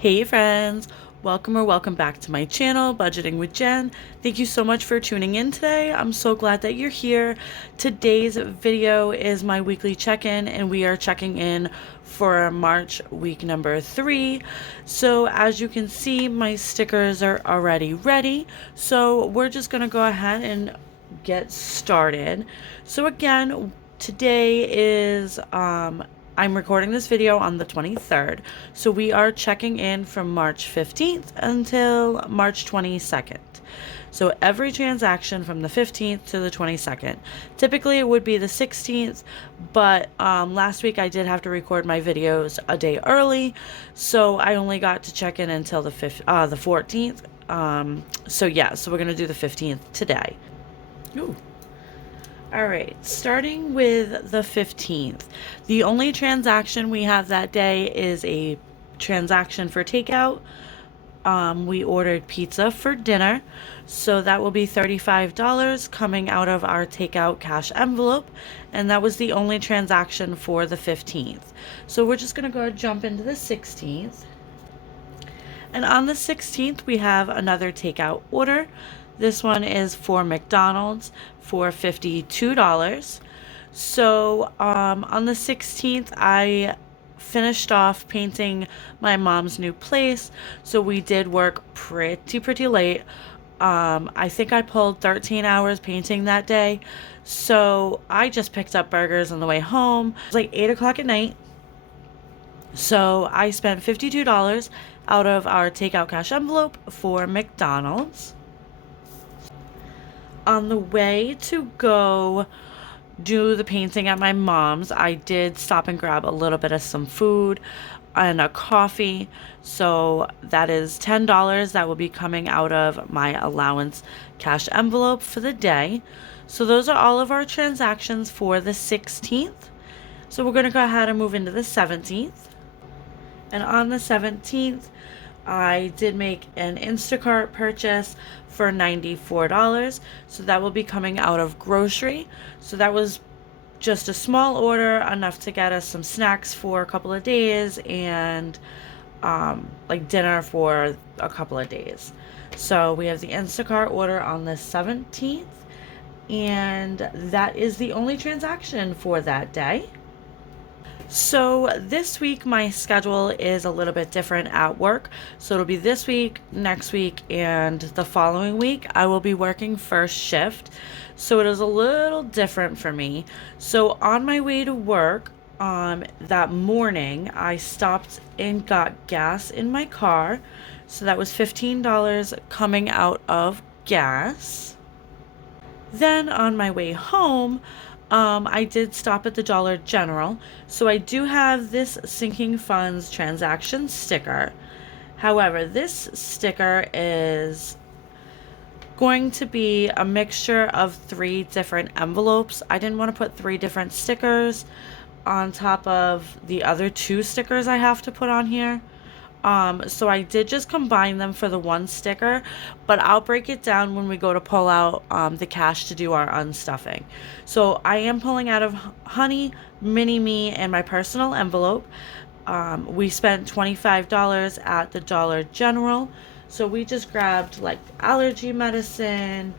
Hey friends, welcome back to my channel, Budgeting with Jen. Thank you so much for tuning in today. I'm so glad that you're here. Today's video is my weekly check-in, and we are checking in for March week number 3. So as you can see, my stickers are already ready. So we're just gonna go ahead and get started. So again, today is I'm recording this video on the 23rd, so we are checking in from March 15th until March 22nd. So every transaction from the 15th to the 22nd. Typically it would be the 16th, but last week I did have to record my videos a day early, so I only got to check in until the 14th. So we're gonna do the 15th today. Ooh. All right, starting with the 15th. The only transaction we have that day is a transaction for takeout. We ordered pizza for dinner, so that will be $35 coming out of our takeout cash envelope, and that was the only transaction for the 15th. So we're just gonna go jump into the 16th. And on the 16th, we have another takeout order. This one is for McDonald's for $52. So on the 16th, I finished off painting my mom's new place. So we did work pretty late. I think I pulled 13 hours painting that day. So I just picked up burgers on the way home. It was like 8 o'clock at night. So I spent $52 out of our takeout cash envelope for McDonald's. On the way to go do the painting at my mom's, I did stop and grab a little bit of some food and a coffee. So that is $10 that will be coming out of my allowance cash envelope for the day. So those are all of our transactions for the 16th. So we're going to go ahead and move into the 17th. And on the 17th, I did make an Instacart purchase for $94. So that will be coming out of grocery. So that was just a small order, enough to get us some snacks for a couple of days and like dinner for a couple of days. So we have the Instacart order on the 17th, and that is the only transaction for that day. So this week my schedule is a little bit different at work. So it'll be this week, next week, and the following week. I will be working first shift. So it is a little different for me. So on my way to work that morning, I stopped and got gas in my car. So that was $15 coming out of gas. Then on my way home, I did stop at the Dollar General, so I do have this sinking funds transaction sticker. However, this sticker is going to be a mixture of 3 different envelopes. I didn't want to put 3 different stickers on top of the other 2 stickers I have to put on here. So I did just combine them for the 1 sticker, but I'll break it down when we go to pull out the cash to do our unstuffing. So I am pulling out of Honey, Mini Me, and my personal envelope. We spent $25 at the Dollar General. So we just grabbed like allergy medicine.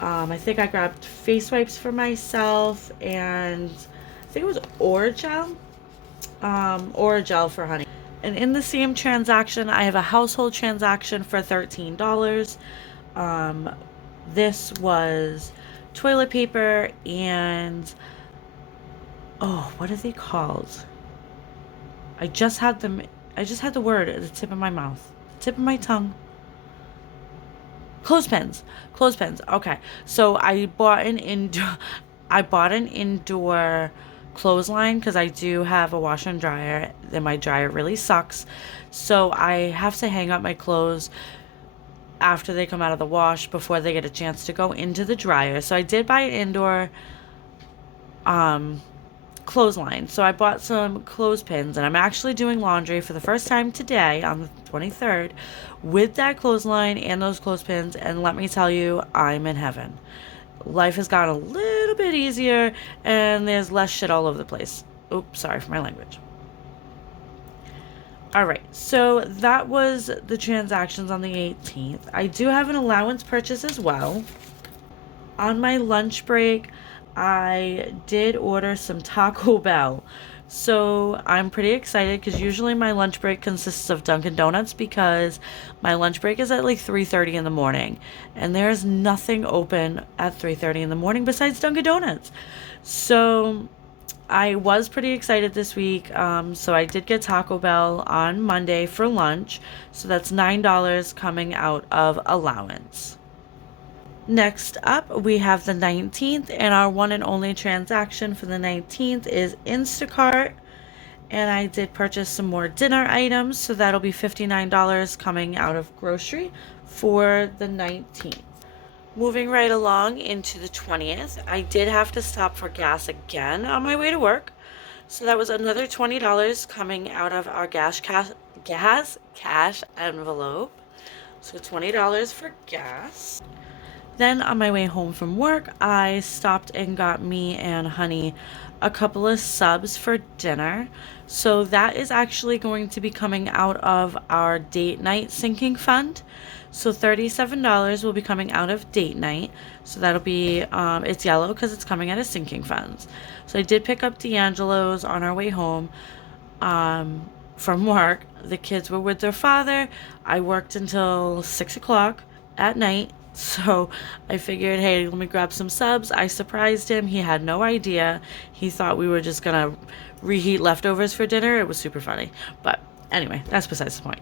I think I grabbed face wipes for myself, and I think it was Oragel. Oragel for Honey. And in the same transaction, I have a household transaction for $13. This was toilet paper and, what are they called? I just had the word at the tip of my mouth, tip of my tongue. Clothespins. Okay. So I bought an indoor clothesline because I do have a washer and dryer, and my dryer really sucks. So I have to hang up my clothes after they come out of the wash before they get a chance to go into the dryer. So I did buy an indoor clothesline. So I bought some clothespins, and I'm actually doing laundry for the first time today on the 23rd with that clothesline and those clothespins, and let me tell you, I'm in heaven. Life has gotten a little bit easier, and there's less shit all over the place. Oops, sorry for my language. All right, so that was the transactions on the 18th. I do have an allowance purchase as well. On my lunch break, I did order some Taco Bell. So I'm pretty excited because usually my lunch break consists of Dunkin' Donuts because my lunch break is at like 3:30 in the morning. And there's nothing open at 3:30 in the morning besides Dunkin' Donuts. So I was pretty excited this week. So I did get Taco Bell on Monday for lunch. So that's $9 coming out of allowance. Next up, we have the 19th, and our one and only transaction for the 19th is Instacart. And I did purchase some more dinner items, so that'll be $59 coming out of grocery for the 19th. Moving right along into the 20th, I did have to stop for gas again on my way to work. So that was another $20 coming out of our gas cash envelope. So $20 for gas. Then on my way home from work, I stopped and got me and Honey a couple of subs for dinner. So that is actually going to be coming out of our date night sinking fund. So $37 will be coming out of date night. So that'll be, it's yellow because it's coming out of sinking funds. So I did pick up D'Angelo's on our way home from work. The kids were with their father. I worked until 6 o'clock at night. So I figured, hey, let me grab some subs. I surprised him. He had no idea. He thought we were just going to reheat leftovers for dinner. It was super funny. But anyway, that's besides the point.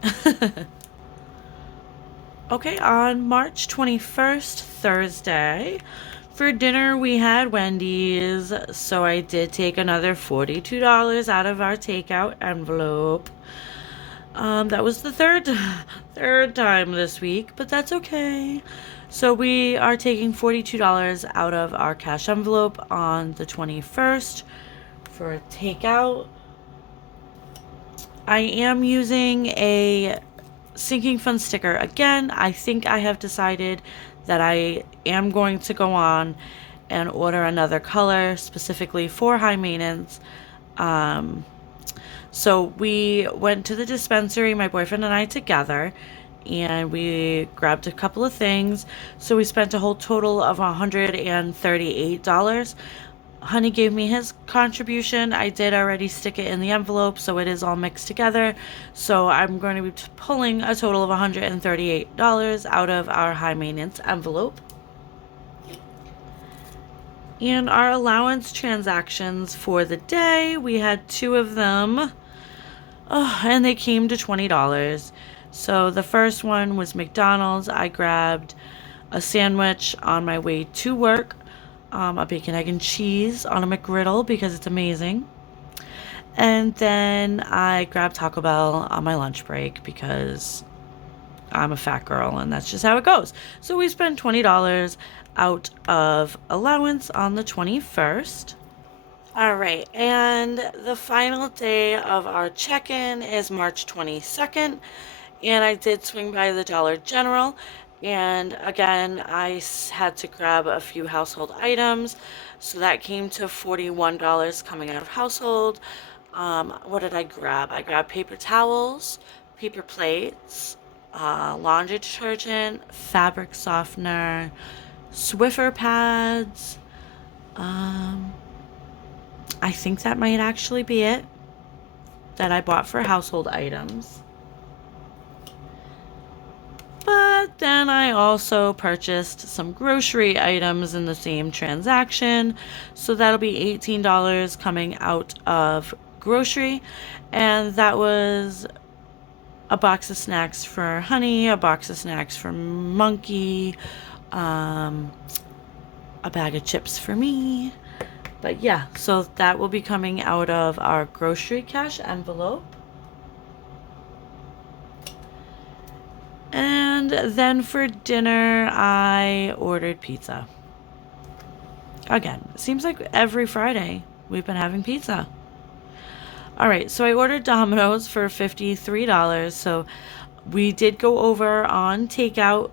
Okay, on March 21st, Thursday, for dinner we had Wendy's. So I did take another $42 out of our takeout envelope. That was the third time this week, but that's okay. So we are taking $42 out of our cash envelope on the 21st for takeout. I am using a sinking fund sticker again. I think I have decided that I am going to go on and order another color specifically for high maintenance. So we went to the dispensary, my boyfriend and I together, and we grabbed a couple of things. So we spent a whole total of $138. Honey gave me his contribution. I did already stick it in the envelope, so it is all mixed together. So I'm going to be pulling a total of $138 out of our high maintenance envelope. And our allowance transactions for the day, we had 2 of them. And they came to $20. So the first one was McDonald's. I grabbed a sandwich on my way to work, a bacon, egg, and cheese on a McGriddle because it's amazing. And then I grabbed Taco Bell on my lunch break because I'm a fat girl and that's just how it goes. So we spent $20 out of allowance on the 21st. All right, and the final day of our check-in is March 22nd, and I did swing by the Dollar General, and again, I had to grab a few household items, so that came to $41 coming out of household. What did I grab? I grabbed paper towels, paper plates, laundry detergent, fabric softener, Swiffer pads, I think that might actually be it that I bought for household items. But then I also purchased some grocery items in the same transaction. So that'll be $18 coming out of grocery. And that was a box of snacks for Honey, a box of snacks for Monkey, a bag of chips for me. But yeah, so that will be coming out of our grocery cash envelope. And then for dinner, I ordered pizza. Again, it seems like every Friday we've been having pizza. All right, so I ordered Domino's for $53. So we did go over on takeout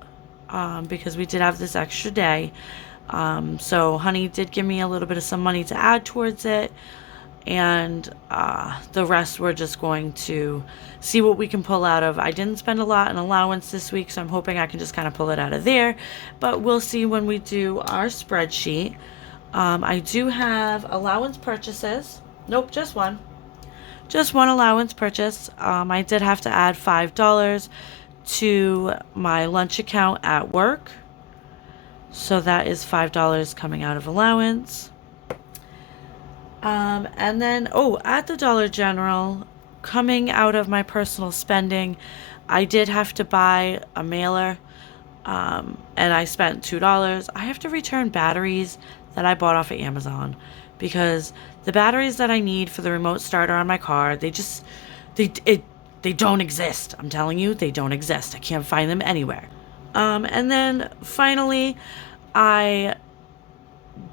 because we did have this extra day. So Honey did give me a little bit of some money to add towards it. and the rest we're just going to see what we can pull out of. I didn't spend a lot in allowance this week, so I'm hoping I can just kind of pull it out of there, but we'll see when we do our spreadsheet. I do have allowance purchases. Nope, just one allowance purchase. I did have to add $5 to my lunch account at work, so that is $5 coming out of allowance. And then, at the Dollar General, coming out of my personal spending, I did have to buy a mailer, and I spent $2. I have to return batteries that I bought off of Amazon, because the batteries that I need for the remote starter on my car, they don't exist. I'm telling you, they don't exist. I can't find them anywhere. And then finally, I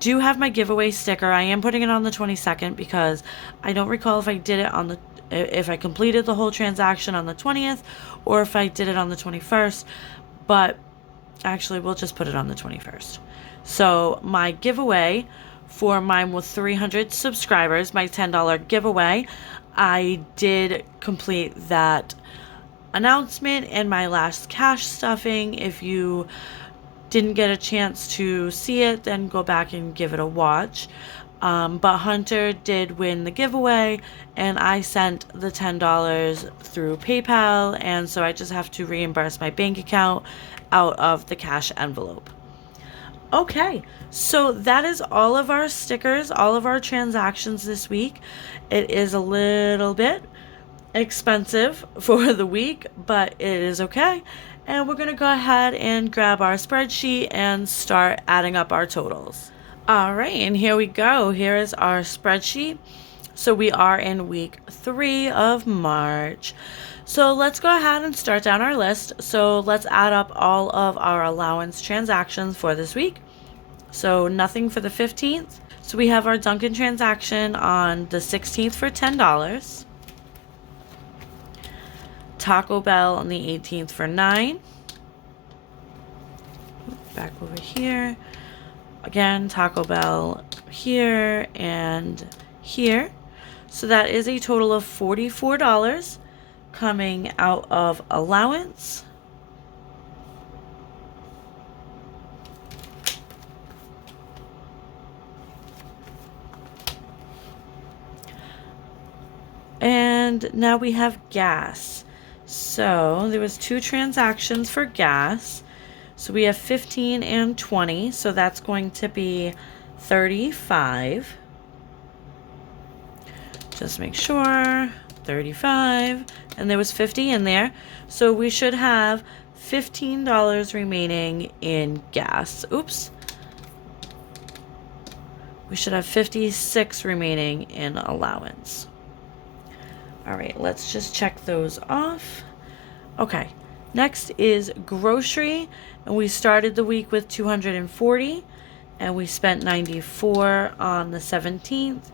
do have my giveaway sticker. I am putting it on the 22nd because I don't recall if I did it if I completed the whole transaction on the 20th or if I did it on the 21st, but actually we'll just put it on the 21st. So my giveaway for mine with 300 subscribers, my $10 giveaway, I did complete that announcement in my last cash stuffing. If you didn't get a chance to see it, then go back and give it a watch. But Hunter did win the giveaway, and I sent the $10 through PayPal, and so I just have to reimburse my bank account out of the cash envelope. Okay, so that is all of our stickers, all of our transactions this week. It is a little bit expensive for the week, but it is okay. And we're going to go ahead and grab our spreadsheet and start adding up our totals. All right, and here we go. Here is our spreadsheet. So we are in week 3 of March. So let's go ahead and start down our list. So let's add up all of our allowance transactions for this week. So nothing for the 15th. So we have our Dunkin' transaction on the 16th for $10. Taco Bell on the 18th for $9. Back over here. Again, Taco Bell here and here. So that is a total of $44 coming out of allowance. And now we have gas. So there was 2 transactions for gas. So we have 15 and 20. So that's going to be 35. Just make sure. 35. And there was 50 in there. So we should have $15 remaining in gas. Oops. We should have 56 remaining in allowance. All right, let's just check those off. Okay, next is grocery, and we started the week with 240, and we spent 94 on the 17th,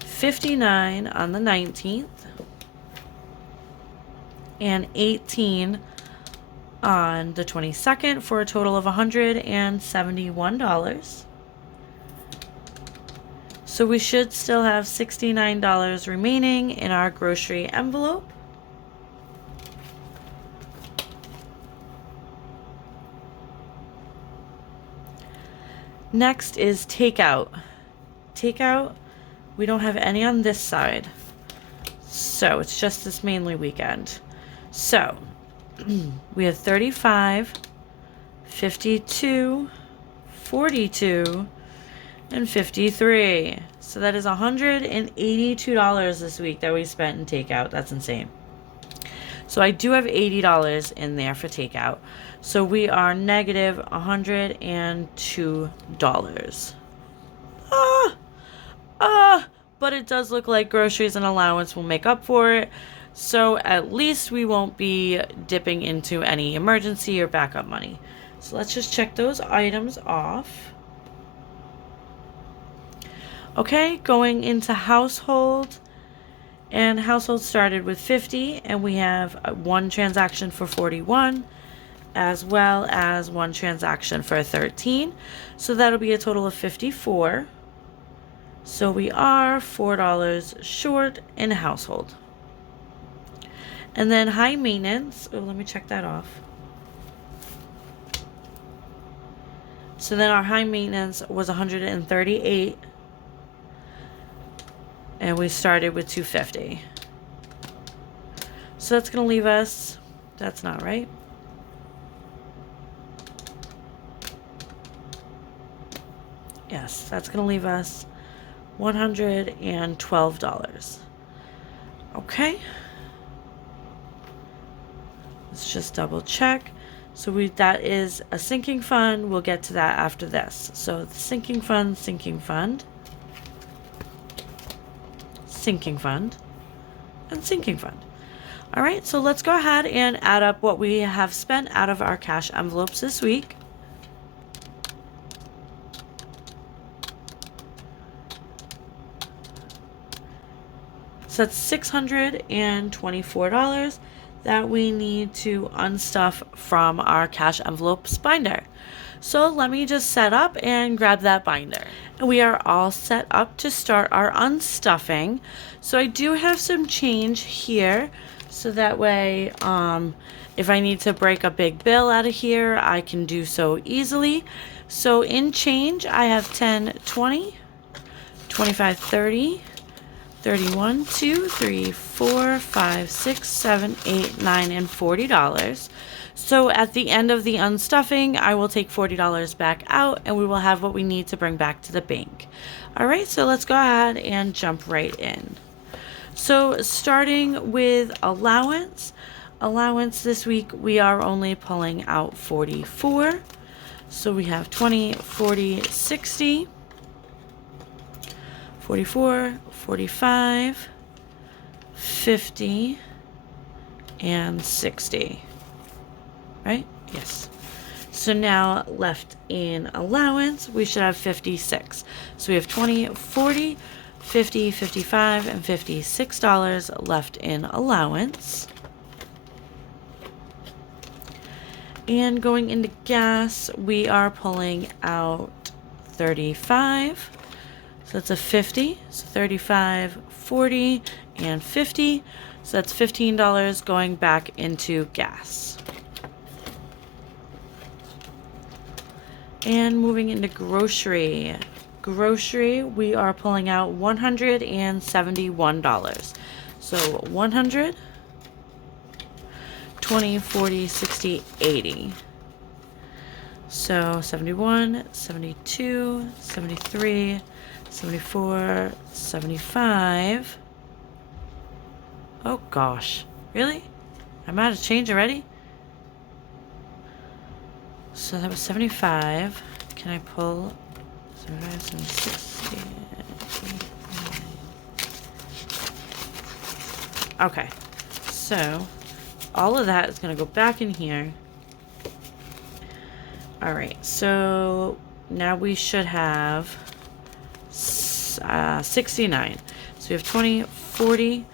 59 on the 19th, and 18 on the 22nd for a total of $171. So we should still have $69 remaining in our grocery envelope. Next is takeout. Takeout, we don't have any on this side. So it's just this mainly weekend. So we have 35, 52, 42, and 53. So that is $182 this week that we spent in takeout. That's insane. So I do have $80 in there for takeout. So we are negative $102. But it does look like groceries and allowance will make up for it. So at least we won't be dipping into any emergency or backup money. So let's just check those items off. Okay, going into household. And household started with 50, and we have 1 transaction for 41, as well as 1 transaction for 13. So that'll be a total of 54. So we are $4 short in household. And then high maintenance, oh, let me check that off. So then our high maintenance was 138, and we started with 250. So that's going to leave us, that's not right. Yes, that's going to leave us $112. Okay. Let's just double check. So that is a sinking fund. We'll get to that after this. So the sinking fund, sinking fund, sinking fund, and sinking fund. All right, so let's go ahead and add up what we have spent out of our cash envelopes this week. So that's $624 that we need to unstuff from our cash envelopes binder. So let me just set up and grab that binder. And we are all set up to start our unstuffing. So I do have some change here, so that way if I need to break a big bill out of here, I can do so easily. So in change, I have 10, 20, 25, 30, 31, 2, 3, 4, 5, 6, 7, 8, 9, and $40. So at the end of the unstuffing, I will take $40 back out, and we will have what we need to bring back to the bank. All right, so let's go ahead and jump right in. So starting with allowance. Allowance this week, we are only pulling out 44. So we have 20, 40, 60. 44, 45, 50, and 60. Right? Yes. So now left in allowance, we should have 56. So we have 20, 40, 50, 55, and $56 left in allowance. And going into gas, we are pulling out 35. So that's a 50, so 35, 40, and 50. So that's $15 going back into gas. And moving into grocery. Grocery, we are pulling out $171. So 100, 20, 40, 60, 80. So 71, 72, 73, 74, 75. Oh gosh, really? I'm out of change already? So that was 75. Can I pull 75, 60? Okay, so all of that is going to go back in here. All right, so now we should have 69. So we have 20, 40,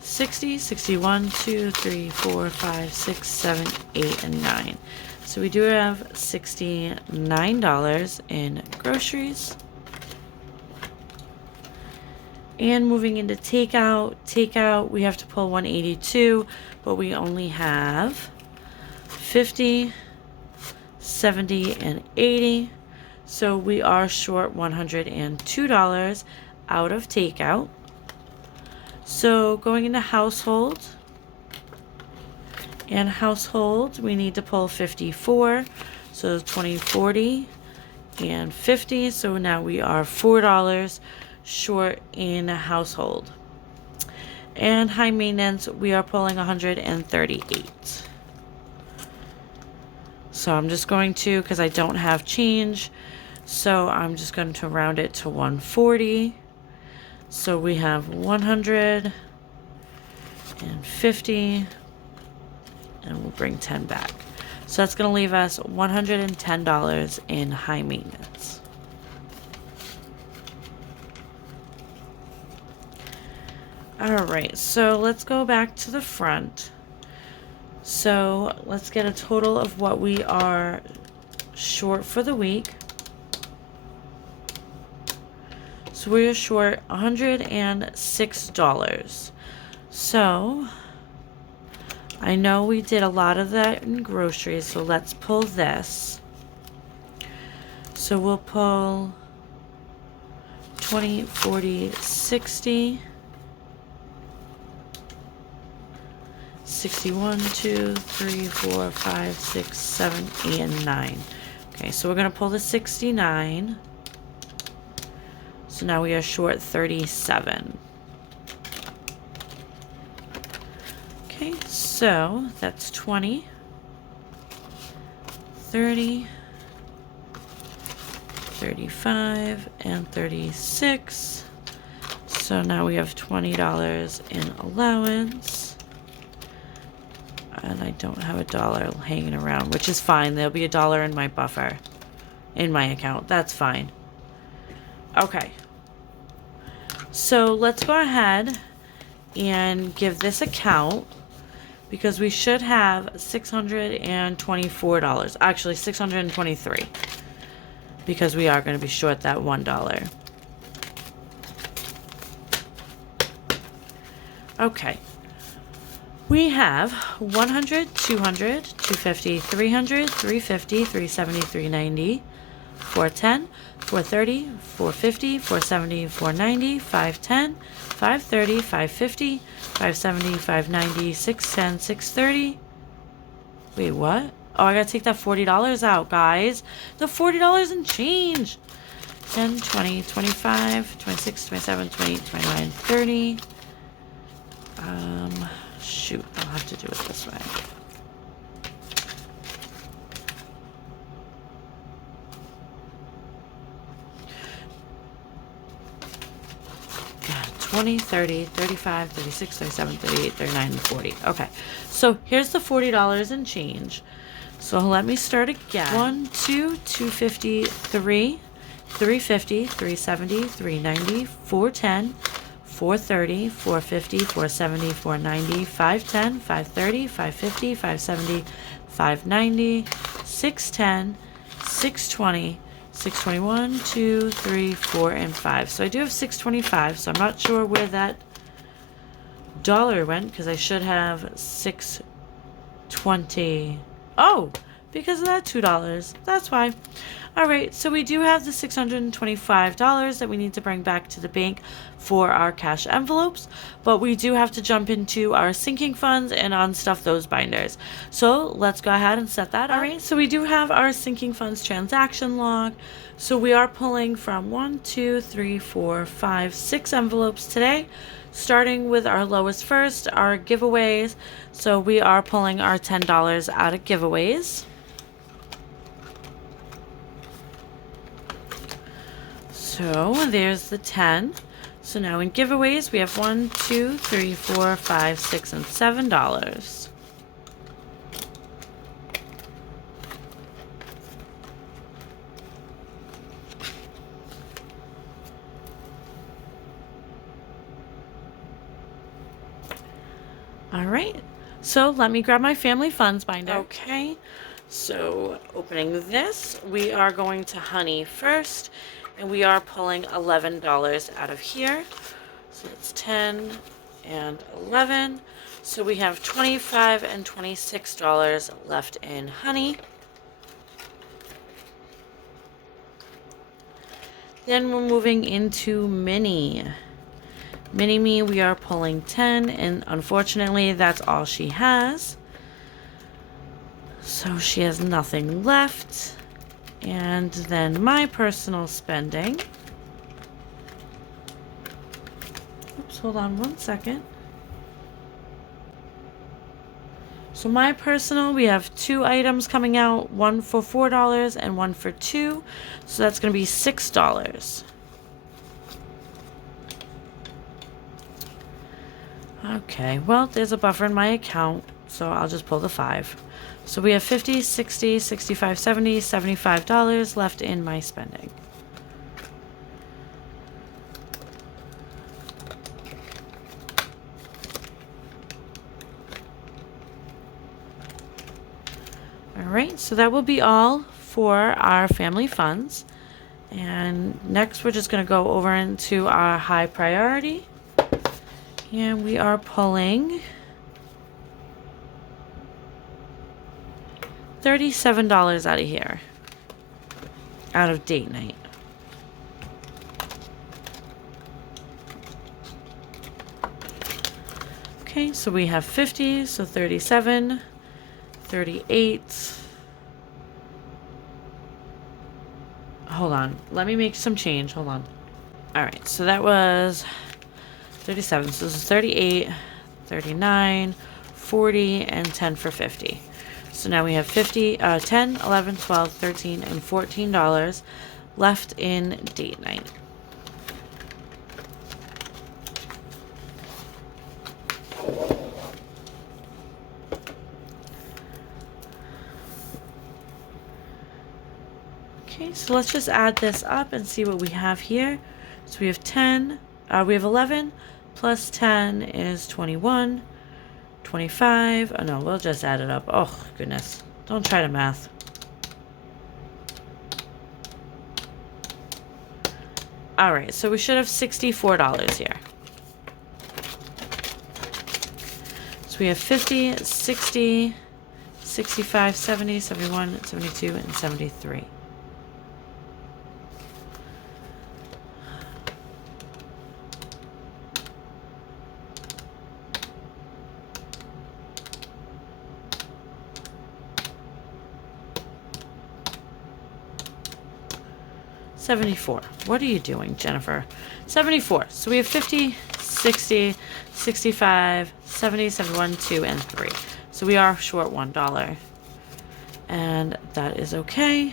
60, 61, 2, 3, 4, 5, 6, 7, 8, and 9. So we do have $69 in groceries. And moving into takeout, we have to pull 182, but we only have 50, 70, and 80. So we are short $102 out of takeout. So going into household. And household, we need to pull 54. So 20, 40, and 50. So now we are $4 short in household. And high maintenance, we are pulling 138. So I'm just going to, because I don't have change, so I'm just going to round it to 140. So we have 150, and we'll bring 10 back. So that's going to leave us $110 in high maintenance. All right, so let's go back to the front. So let's get a total of what we are short for the week. So we're short $106. So I know we did a lot of that in groceries, so let's pull this. So we'll pull 20, 40, 60, 61, 2, 3, 4, 5, 6, 7, 8, and 9. Okay, so we're going to pull the 69. So now we are short 37. Okay, so that's 20, 30, 35, and 36. So now we have $20 in allowance. And I don't have a dollar hanging around, which is fine. There'll be a dollar in my buffer, in my account. That's fine. Okay. So let's go ahead and give this a count, because we should have $624. Actually, $623. Because we are going to be short that $1. Okay. We have 100, 200, 250, 300, 350, 370, 390, 410, 430, 450, 470, 490, 510, 530, 550, 570, 590, 610, 630. Wait, what? Oh, I gotta take that $40 out, guys. The $40 and change. 10, 20, 25, 26, 27, 28, 29, 30. Shoot, I'll have to do it this way. Yeah, 20, 30, 35, 36, 37, 38, 39, and 40. Okay, so here's the $40 and change. So let me start again. 1, 2, 250, 3, 350, 370, 390, 410, 430, 450, 470, 490, 510, 530, 550, 570, 590, 610, 620, 621, 2, 3, 4, and 5. So I do have 625, so I'm not sure where that dollar went, because I should have 620. Oh, because of that $2. That's why. All right, so we do have the $625 that we need to bring back to the bank for our cash envelopes, but we do have to jump into our sinking funds and unstuff those binders. So let's go ahead and set that up. All right, so we do have our sinking funds transaction log. So we are pulling from 1, 2, 3, 4, 5, 6 envelopes today, starting with our lowest first, our giveaways. So we are pulling our $10 out of giveaways. So there's the 10. So now in giveaways, we have 1, 2, 3, 4, 5, 6, and $7. All right. So let me grab my family funds binder. Okay. So opening this, we are going to Honey first. And we are pulling $11 out of here. So it's 10 and 11. So we have $25 and $26 left in Honey. Then we're moving into Minnie. Minnie Me, we are pulling 10, and unfortunately that's all she has. So she has nothing left. And then my personal spending. Oops, hold on one second. So my personal, we have 2 items coming out, one for $4 and one for $2. So that's going to be $6. Okay, well, there's a buffer in my account, so I'll just pull the 5. So we have $50, $60, $65, $70, $75 left in my spending. All right, so that will be all for our family funds. And next we're just going to go over into our high priority. And we are pulling $37 out of here. Out of date night. Okay, so we have 50, so 37, 38. Hold on, let me make some change. Hold on. All right, so that was 37. So this is 38, 39, 40, and 10 for 50. So now we have 10, 11, 12, 13, and $14 left in date night. Okay, so let's just add this up and see what we have here. So we have 10, we have 11 plus 10 is 21, 25. Oh no, we'll just add it up. Oh goodness, don't try to math. All right, so we should have $64 here. So we have 50, 60, 65, 70, 71, 72, and 73. $74. What are you doing, Jennifer? 74. So we have 50, 60, 65, 70, 71, 2, and 3. So we are short $1. And that is okay.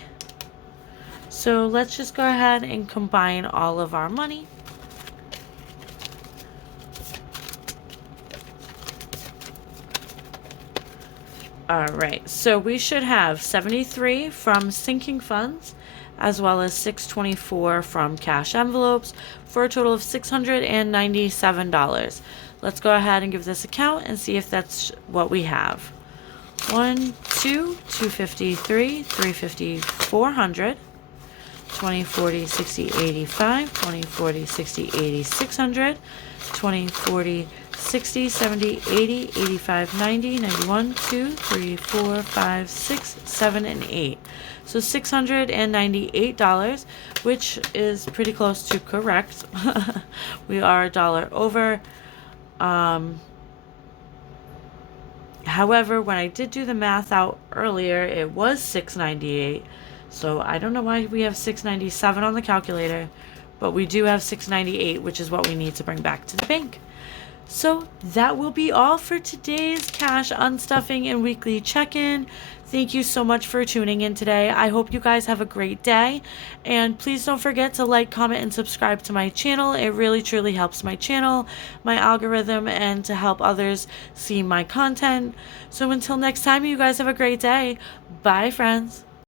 So let's just go ahead and combine all of our money. All right, so we should have 73 from sinking funds, as well as 624 from cash envelopes, for a total of $697. Let's go ahead and give this a count and see if that's what we have. 1, 2, 253, 350, 400, 20, 40, 60, 85, 20, 40, 60, 80, 600, 20, 40, 60, 70, 80, 85, 90, 91, 2, 3, 4, 5, 6, 7, and 8. So $698, which is pretty close to correct. We are $1 over. However, when I did do the math out earlier, it was $698. So I don't know why we have $697 on the calculator, but we do have $698, which is what we need to bring back to the bank. So that will be all for today's cash unstuffing and weekly check-in. Thank you so much for tuning in today. I hope you guys have a great day. And please don't forget to like, comment, and subscribe to my channel. It really, truly helps my channel, my algorithm, and to help others see my content. So until next time, you guys have a great day. Bye, friends.